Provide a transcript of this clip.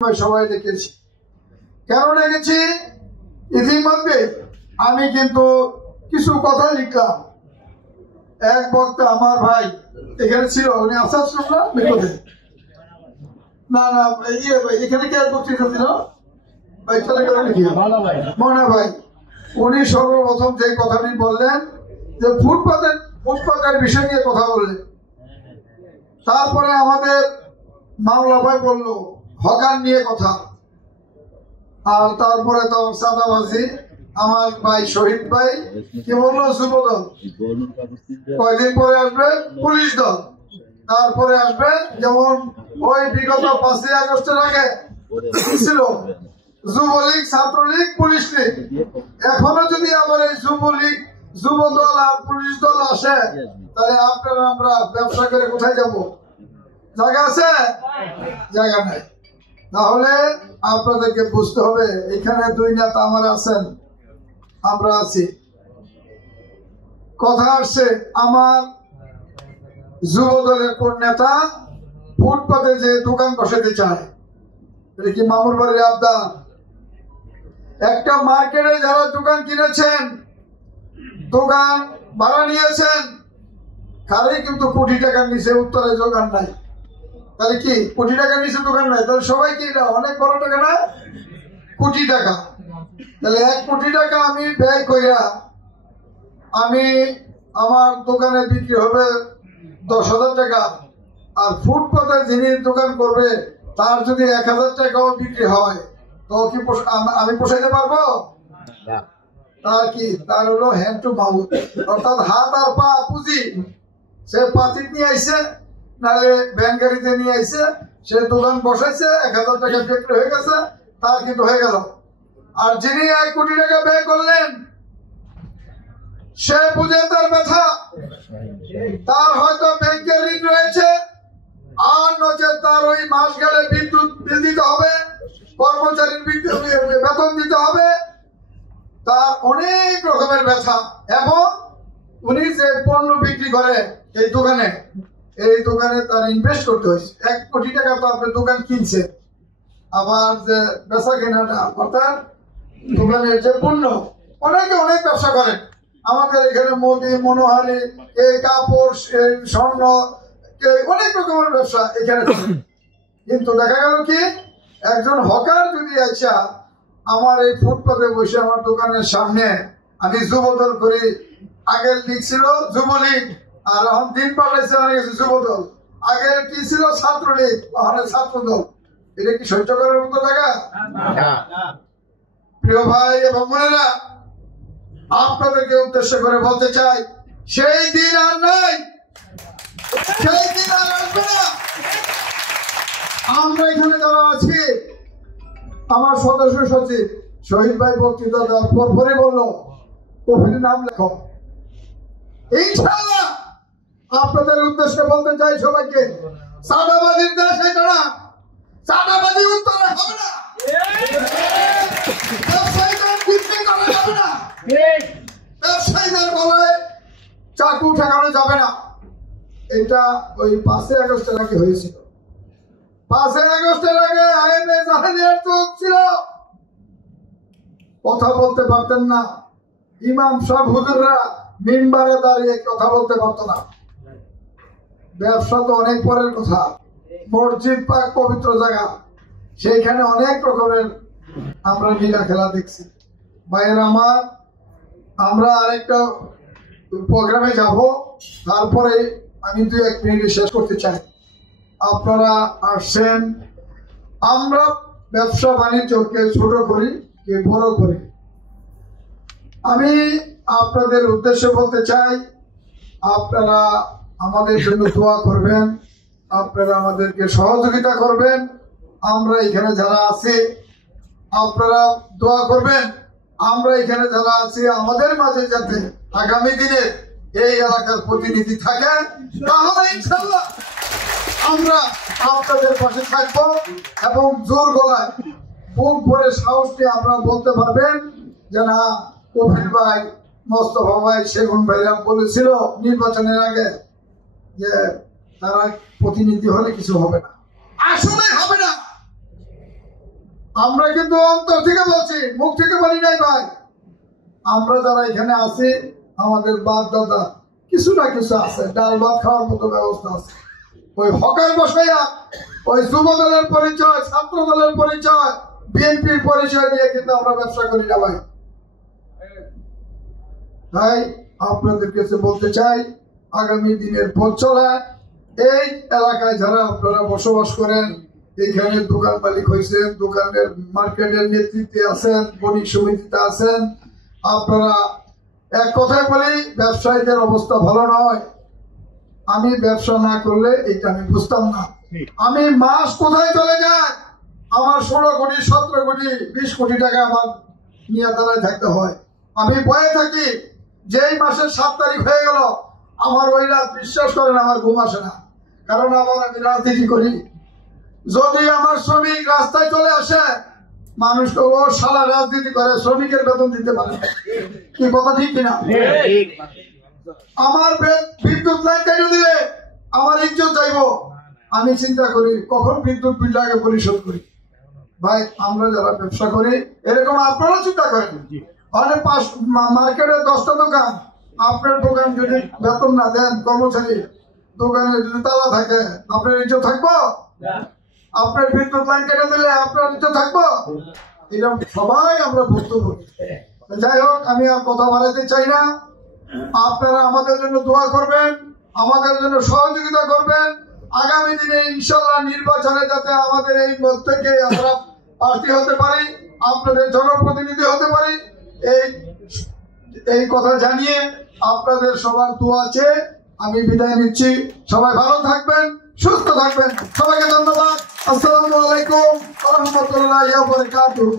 সবাই ডেকেছি। কেন ডেকেছি? ইতিমধ্যে আমি কিন্তু কিছু কথা লিখলাম। এক বক্তা আমার ভাই এখানে ছিল, উনি আসার শুনলাম না না এখানে কে বক্তৃতা ছিল ভাই, চলে গেল মনে ভাই। উনি সর্বপ্রথম যে কথাটি বললেন যে ফুটপাতের বিষয় নিয়ে কথা বললেন। তারপরে আমাদের মাওলা ভাই বলল হকার নিয়ে কথা, আর তারপরে তো সাদাবাজি আমার ভাই শহীদ ভাই কি বললো যুবদল, কয়দিন পরে আসবে পুলিশ দল, তারপরে আসবে যেমন ওই বিগত 5ই আগস্টের আগে ছিল যুবলীগ, ছাত্রলীগ, পুলিশ লীগ। এখনো যদি আবার এই যুবলীগ, যুবদল আর পুলিশ দল আসে, তাহলে আপনারা আমরা ব্যবসা করে কোথায় যাব? জায়গা আছে? জায়গা নাই। তাহলে আপনাদেরকে বুঝতে হবে এখানে দুই নেতা আমার আছেন, আমরা আছি। কথা আসছে আমার যুবদলের কোন নেতা ফুটপাতে যে দোকান বসাতে চায়, এটা কি মামুর বাড়ির আবদার? একটা মার্কেটে যারা দোকান কিনেছেন, দোকান ভাড়া নিয়েছেন, কারোই কিন্তু কোটি টাকার নিচে উত্তরে দোকান নাই। তাহলে কি কোটি টাকার নিচে দোকান নাই? তাহলে সবাই কি অনেক বড় টাকা না? কোটি টাকা। তাহলে 1 কোটি টাকা আমি ব্যয় করিয়া আমি আমার দোকানে বিক্রি হবে 10,000 টাকা, আর ফুটপাতে যিনি দোকান করবে তার যদি 1,000 টাকাও বিক্রি হয়, তো কি আমি পোষাইতে পারবো? তার কি? তার হলো হ্যান্ড টু মাউথ, অর্থাৎ হাত আর পা পুঁজি। সে পাতিক নিয়ে আইছে, নাহলে ভ্যান গাড়িতে নিয়ে আইছে, সে দোকান বসাইছে, 1,000 টাকা বিক্রি হয়ে গেছে, তার কিন্তু হয়ে গেল। আর যিনি 1 কোটি টাকা ব্যয় করলেন, সে বুঝে তার ব্যথা। তার হয়তো ব্যাংকের ঋণ রয়েছে, আর নচে তার ওই মাস গেলে বিদ্যুৎ বিল দিতে হবে, কর্মচারীর বেতন দিতে হবে, তার অনেক রকমের ব্যথা। এবং উনি যে পণ্য বিক্রি করে এই দোকানে তার ইনভেস্ট করতে হয়েছে। 1 কোটি টাকা তো আপনার দোকান কিনছে, আবার যে বেচা কেনাটা অর্থাৎ দোকানের যে পণ্য, অনেকে অনেক ব্যবসা করে। আমাদের এখানে মোদি, মনোহারি, এই কাপড়, স্বর্ণ, অনেক রকমের ব্যবসা এখানে। কিন্তু দেখা গেল কি একজন হকার যদি আইসা আমার এই ফুটপাতে বসে আমার দোকানের সামনে, আমি যুবদল করি, আগের লীগ ছিল যুবলীগ, আর এখন দিন পাল্টাইছে অনেক কিছু যুবদল, আগে কি ছিল ছাত্রলীগ, ওখানে ছাত্রদল। এটা কি সহ্য করার মতো জায়গা? প্রিয় ভাই এবং বোনেরা, আপনাদেরকে উদ্দেশ্য করে বলতে চাই, সেই দিন আর নাই, সেই দিন আর আসবে না। আমরা এখানে যারা আছি, আমার সদস্য সচিব শহীদ ভাই বক্তৃতা দেওয়ার পরপরই বললো কফির নাম লেখো। ইনশাআল্লাহ আপনাদের উদ্দেশ্যে বলতে চাই সবাইকে, চাঁদাবাজির দেশ এটা না, চাঁদাবাজি উত্তরে হবে না, ব্যবসায়ীদের গলায় চাকু ঠেকানো যাবে না। এটা ওই 5ই আগস্টের আগে হয়েছিল। 5ই আগস্টের আগে আইনে জাহেলিয়াত যুগ ছিল, কথা বলতে পারতেন না। ইমাম সাহেব হুজুররা মিম্বারে দাঁড়িয়ে কথা বলতে পারতো না। ব্যবসা তো অনেক পরের কথা। মসজিদ পাক পবিত্র জায়গা, সেইখানে অনেক রকমের আমরা লীলা খেলা দেখছি। ভাইয়ের আমার, আমরা আরেকটা প্রোগ্রামে যাব, তারপরে আমি 2-1 মিনিটে শেষ করতে চাই। আপনারা আসছেন, আমরা ব্যবসা বাণিজ্য কে ছোট করি কে বড় করি। আমি আপনাদের উদ্দেশ্যে বলতে চাই, আপনারা আমাদের জন্য দোয়া করবেন, আপনারা আমাদেরকে সহযোগিতা করবেন। আমরা এখানে যারা আছি আপনারা দোয়া করবেন, আমরা এখানে যারা আছি আমাদের মাঝে যাতে আগামী দিনে এই এলাকার প্রতিনিধি থাকে, তাহলে ইনশাআল্লাহ আমরা আপনাদের পাশে থাকবো। এবং জোর গলায় বুক ভরে সাহস দিয়ে আমরা বলতে পারবেন যে না, কফিল ভাই, মোস্তফা ভাই, সেগুন ভাইরা বলেছিল নির্বাচনের আগে যে তারা প্রতিনিধি হলে কিছু হবে না, আসলে হবে না। আমরা কিন্তু অন্তর থেকে বলছি, মুখ থেকে বলি নাই ভাই। আমরা যারা এখানে আছি, আমাদের বাপ দাদা কিছু না কিছু আছে, ডাল ভাত খাওয়ার মতো ব্যবস্থা আছে। ওই হকার বসাইয়া ওই যুব দলের পরিচয়, ছাত্র দলের পরিচয়, বিএনপির পরিচয় দিয়ে কিন্তু আমরা ব্যবসা করি না ভাই। তাই আপনাদের কাছে বলতে চাই, আগামী দিনের পথ চলা এই এলাকায় যারা আপনারা বসবাস করেন, এখানে দোকান মালিক হয়েছেন, দোকানের মার্কেটের নেতৃত্বে আছেন, বণিক সমিতিতে আছেন, আপনারা এক কথায় বলি ব্যবসায়ীদের অবস্থা ভালো নয়। আমি ব্যবসা না করলে এটা আমি বুঝতাম না। আমি মাস কোথায় চলে যায়, আমার 16 কোটি 17 কোটি 20 কোটি টাকা আমার নিয়ে দাঁড়ায় থাকতে হয়। আমি ভয়ে থাকি, যেই মাসের 7 তারিখ হয়ে গেল আমার ওই রাত বিশ্বাস করেন আমার ঘুম আসে না। কারণ আমি রাজনীতি করি। যদি আমার শ্রমিক রাস্তায় চলে আসে, মানুষকে ও সারা রাজনীতি করে, শ্রমিকের বেতন দিতে পারে, কি কথা ঠিক কিনা? আমার বিদ্যুৎ লাইন কেটে দিলে আমার ইজ্জত যাইব। আমি চিন্তা করি কখন বিদ্যুৎ বিল আগে পরিশোধ করি। ভাই আমরা যারা ব্যবসা করি, এরকম আপনারা চিন্তা করেন, অনেক মার্কেটে 10টা দোকান, আপনার দোকান যদি বেতন না দেন, কর্মচারী দোকানে যদি তালা থাকে, আপনার ইজ্জত থাকবো? আপনার বিদ্যুৎ লাইন কেটে দিলে আপনার ইজ্জত থাকবো? এটা সবাই আমরা ভুক্তভোগী করি। যাই হোক, আমি আর কথা বাড়াতে চাই না। আপনারা আমাদের জন্য দোয়া করবেন, আমাদের জন্য সহযোগিতা করবেন। আগামী দিনে ইনশাল্লাহ নির্বাচনে যাতে আমাদের এই পদ থেকে আমরা প্রার্থী হতে পারি, আপনাদের জনপ্রতিনিধি হতে পারি, এই কথা জানিয়ে আপনাদের সবার দোয়া চেয়ে আমি বিদায় নিচ্ছি। সবাই ভালো থাকবেন, সুস্থ থাকবেন। সবাইকে ধন্যবাদ। আসসালামু আলাইকুম ওয়া রাহমাতুল্লাহি ওয়া বারাকাতুহু।